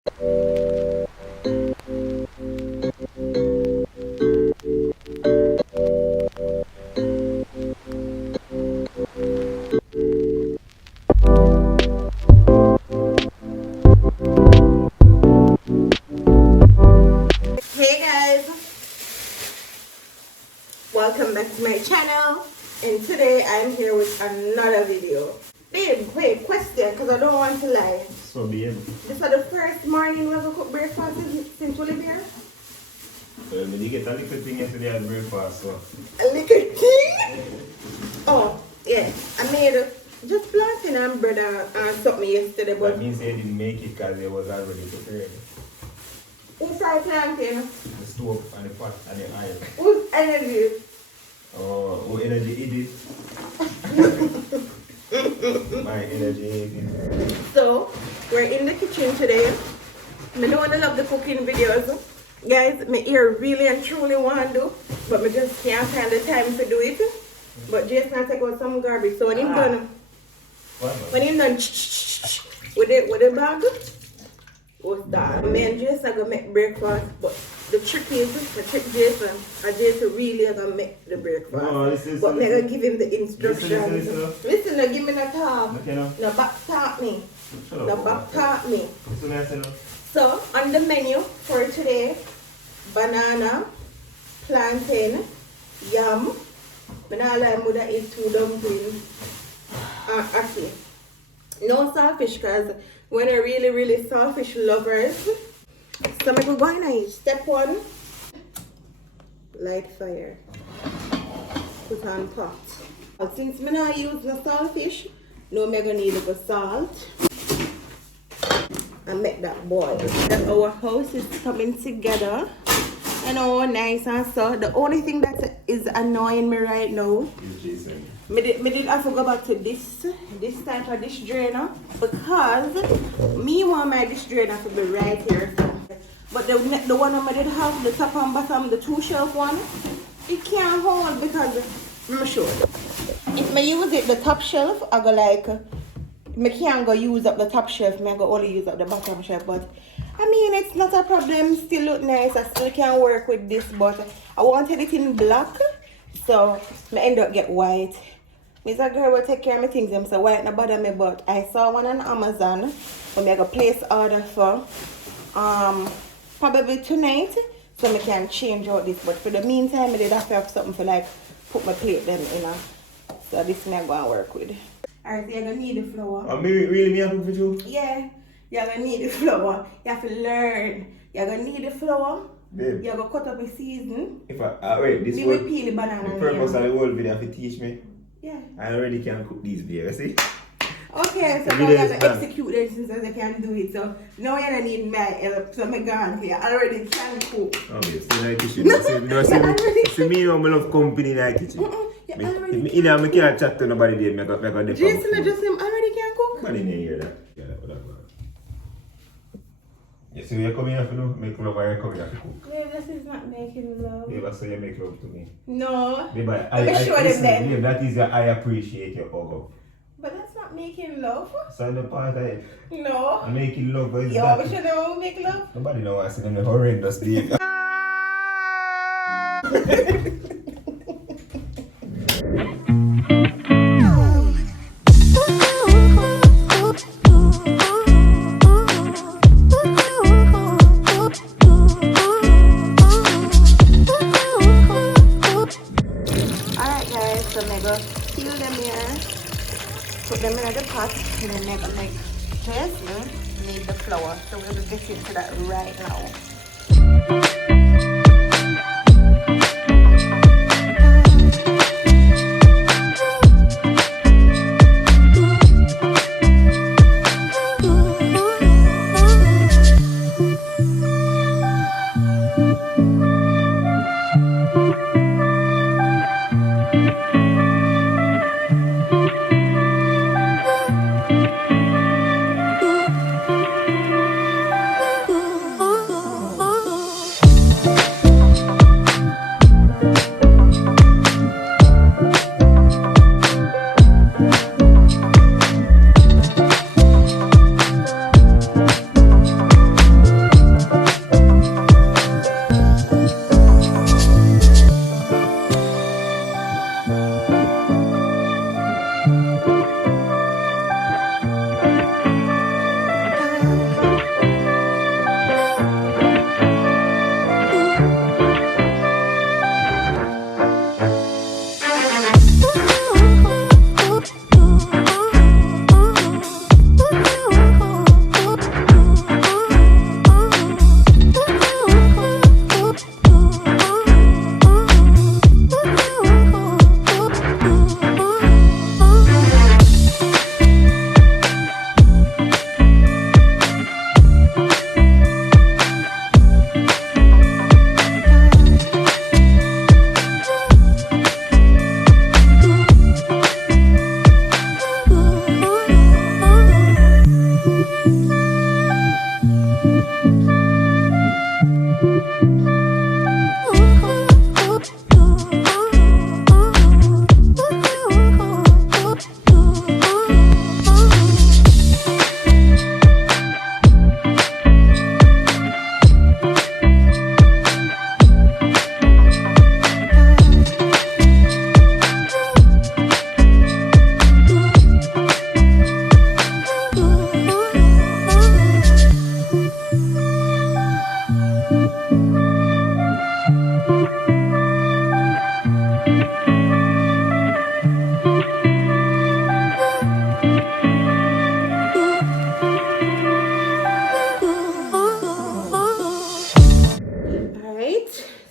Hey guys, welcome back to my channel, and today I'm here with another video. Babe, wait, question, because I don't want to lie. So babe, This is the first morning we ever cook breakfast since we live here? well, we did get a little thing yesterday at breakfast, so. A little thing? Oh, yeah, I made just plantain and bread and something yesterday, but... That means they didn't make it because it was already prepared. Who fried plantain? The stove and the pot and the iron. Whose energy? Oh, who energy it is? My energy is in. So, we're in the kitchen today. I know I love the cooking videos. Guys, my ear really and truly want to do, but I just can't find the time to do it. But Jason has to take out some garbage. So when he's done, with the bag, what's that? Me and Jason are going to make breakfast, but the trick is, Jason, and Jason really are going to make the breakfast. No, listen, but they're going to give him the instructions. Listen. No, give me the talk. Okay, no. No, back talk me. Shut up. No, back talk me. Listen. So, on the menu for today, banana, plantain, yam. But now I'm going to eat 2 dumplings. Actually, no saltfish because when I really saltfish lovers. So I'm going to eat. Step 1, light fire. Put on pot. But since I not use the saltfish, now I'm going to need the salt. And make that boil. Then our house is coming together. And all nice and so. The only thing that is annoying me right now, me did have to go back to this type of dish drainer because me want my dish drainer to be right here. But the one I did have, the top and bottom, the 2 shelf one, it can't hold because I'm sure. If I use it the top shelf, I go like, I can't go use up the top shelf, I go only use up the bottom shelf. But I mean, it's not a problem, still look nice, I still can work with this, but I wanted it in black, so I end up get white. Miss a girl will take care of my things, I'm so white no bother me, but I saw one on Amazon, so I go place order for probably tonight, so I can change out this, but for the meantime, I did have to have something for like put my plate them in, so this I'm going to work with. Alright, so you're going to need the flour. Oh, really me have to you? Yeah. You're going to need the flour. You have to learn. You're going to need the flour. Babe. You're going to cut up a season. If I wait, this will peel the banana. The purpose of the whole video to teach me. Yeah. I already can cook these beers, see? Okay, so now you have to execute it since I can do it. So now you don't need my help. So I'm going here. I already can cook. Oh, babe, still in the kitchen. See me, I love company in the kitchen. I can't chat to nobody there. Jason, I just already can cook. Nobody didn't hear that. You see, you're coming here to make love or you're coming here to cook? Yeah, this is not making love. Yeah, so you make love to me. No. Babe, Then. that is your I appreciate your hug. But that's not making love. So the part of it. No. I'm making love. But Yo, we should never make love. Nobody knows I see them horrendous behavior. Peel them here, put them in the pot, and then make like Jason need the flour. So we're going to get into that right now.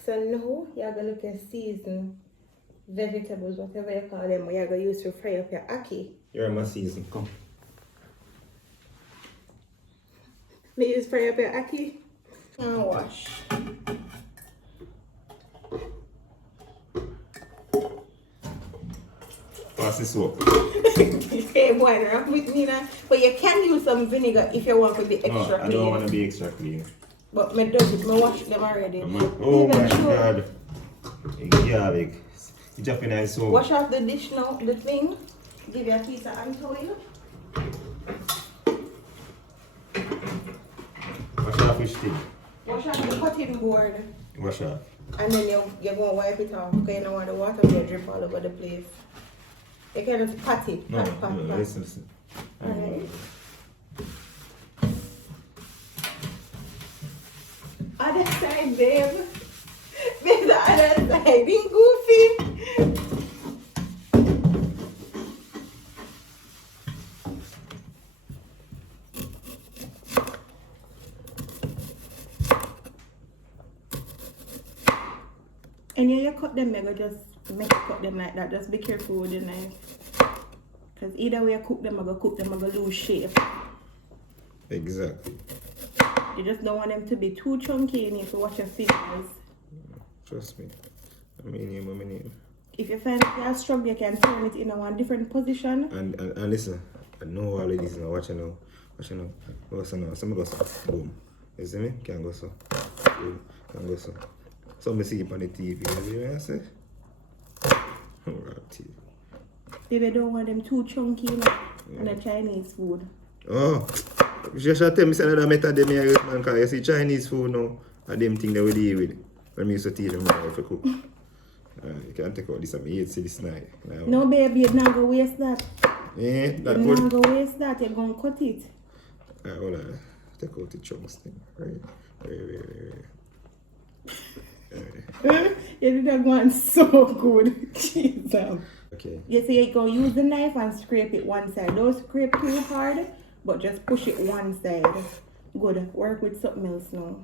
So now you're gonna look at season vegetables, whatever you call them, you're gonna use to fry up your ackee. You're my season, come. Me use fry up your ackee and wash. Pass the soap. Hey boy, wrap with me now. But you can use some vinegar if you want to be extra No, I clean. don't want to be extra clean. But me do it, me wash them already. Oh my god. Garlic. You Japanese soap. Wash off the dish now, the thing. Give you a piece of anchovies. Wash off fish thing. Wash off the cutting board. Wash off. And then you're going to wipe it off because you don't want the water to drip all over the place. You can just pat it. No, Pat. listen. Alright. Other side, babe. Babe, the other side. Being goofy. And you cut them, you just make cut them like that. Just be careful with the knife. Because either way you cook them, I'm going to lose shape. Exactly. You just don't want them to be too chunky. You need to watch your fingers. Trust me. I mean. If you find you're strong, you can turn it in a one different position. And listen, I know all of this now. Watch it now. Go so now. Some go so. Boom. You see me? Can go so. Boom. Can go so. Some see it on the TV. You see what I say? Baby, I don't want them too chunky, you know, and the Chinese food. Oh, you should tell me another method them here, man, because you see Chinese food now, and them thing they will deal with. When me used to teach them how to cook. You can't take out this and me see this night. No, baby, you're not going to waste that. Yeah, that you're good. not going to waste that, you're going to cut it. Hold on, take out the chunks thing. Right. You did that one so good. Jesus. Okay. You see, you can use the knife and scrape it one side. Don't scrape too hard, but just push it one side. Good. Work with something else now.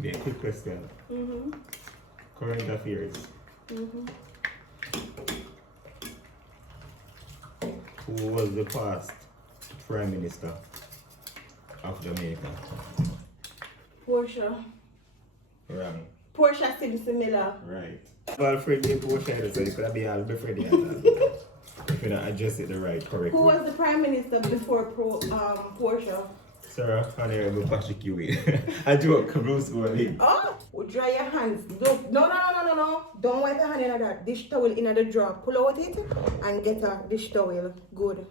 Be a quick question. Current affairs. Who was the past Prime Minister of Jamaica? Portia. Wrong. Portia Simpson Miller. Right. Well, Freddie Portia, so you could be all before Freddie. If you don't adjust it the right, correct. Who was the Prime Minister before Portia? Sarah, Honorable Patrick Ewing. I joke, Bruce Gordon. Oh, dry your hands. No. Don't wipe your hand in that dish towel in the drawer. Pull out it and get a dish towel. Good.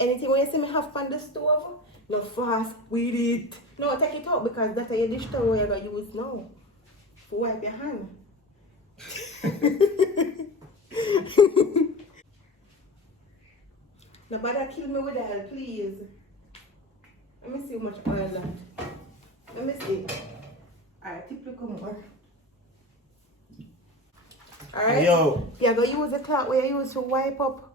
Anything when you see me have on the stove, no fast with it. No, take it out because that's your dish towel you're going to use now. Wipe your hand. Nobody kill me with that, please. Let me see how much oil that. Let me see. Alright, tip look more. Alright. Yo. You're going to use the cloth where you use to wipe up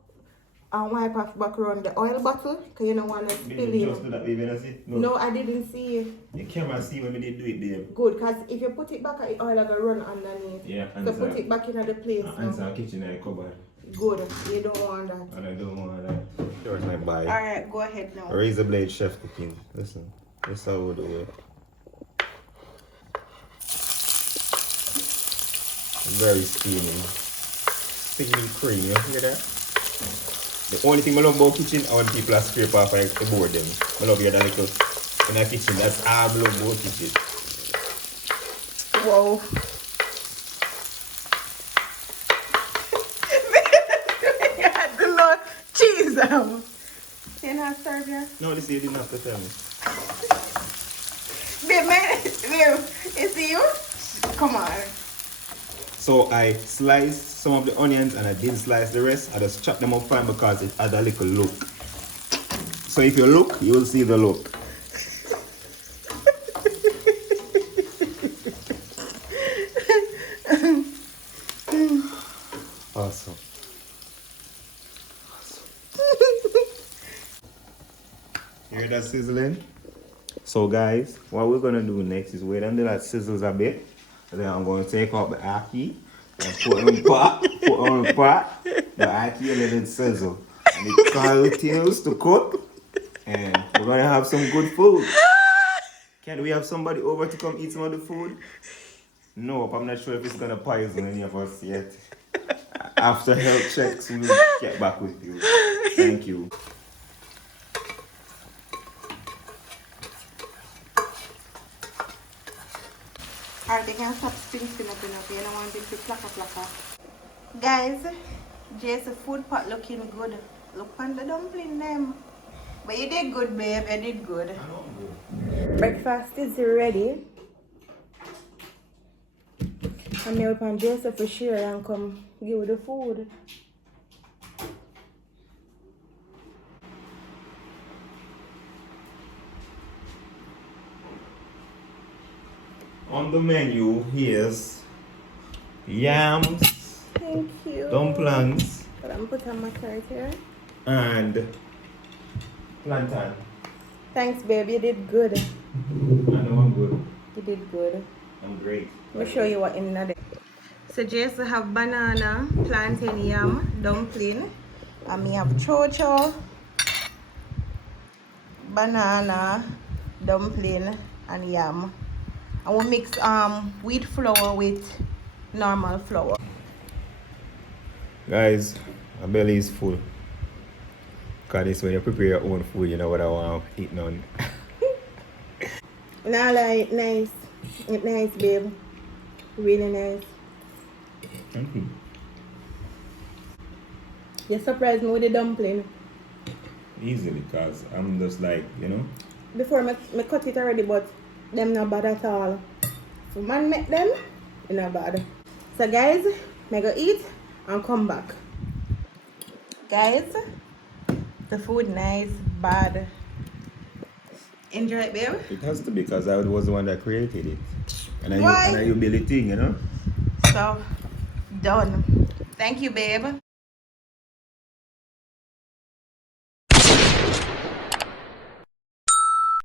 and wipe off back around the oil bottle because you don't want to spill it. Just do that, baby, that's it? No, I didn't see it. The camera see when we did do it, babe. Good, because if you put it back, the oil will run underneath. Yeah, so put it back in the place. Answer kitchen and cupboard. Good, you don't want that. And I don't want that. Here's my bite. Alright, go ahead now. Razor blade chef cooking. Listen, this is how we do it. Very steamy. Steamy cream, you hear that? The only thing I love about kitchen is when people are scrape off like the board them. I love hear that little in the kitchen. That's all I love about kitchen. Whoa. The Lord Jesus. Can I serve you? No, this you didn't have to tell me. Babe, you see you? Come on. So I sliced some of the onions and I didn't slice the rest. I just chopped them up fine because it had a little look. So if you look, you will see the look. Awesome. You hear that sizzling? So guys, what we're gonna do next is wait until that sizzles a bit. And then I'm going to take out the ackee and put on the pot, the ackee and let it sizzle. And it continues to cook. And we're going to have some good food. Can we have somebody over to come eat some of the food? No, I'm not sure if it's going to poison any of us yet. After health checks, we'll get back with you. Thank you. Alright, you can stop spin up enough. You don't want it to flaka. Guys, just the food pot looking good. Look on the dumpling them. But you did good, babe. You did good. Breakfast is ready. I'm here with Joseph for sure and come give you the food. On the menu, here's yams, Thank you. dumplings, But I'm putting my carrot here. and plantain. Thanks, babe. You did good. I know I'm good. You did good. I'm great. Let me show you what in there. So just have banana, plantain, yam, dumpling. And we have chocho, banana, dumpling, and yam. And we mix wheat flour with normal flour. Guys, my belly is full. Because this when you prepare your own food, you know what I want to eat none. Nah, like nice. It's nice, babe. Really nice. Thank you. You surprised me with the dumpling. Easily, because I'm just like, you know. Before me cut it already, but them not bad at all. So man make them, they not bad. So guys, me go eat and come back. Guys, the food nice, bad. Enjoy it, babe? It has to be because I was the one that created it. And Why? I you build it thing, you know. So, done. Thank you, babe.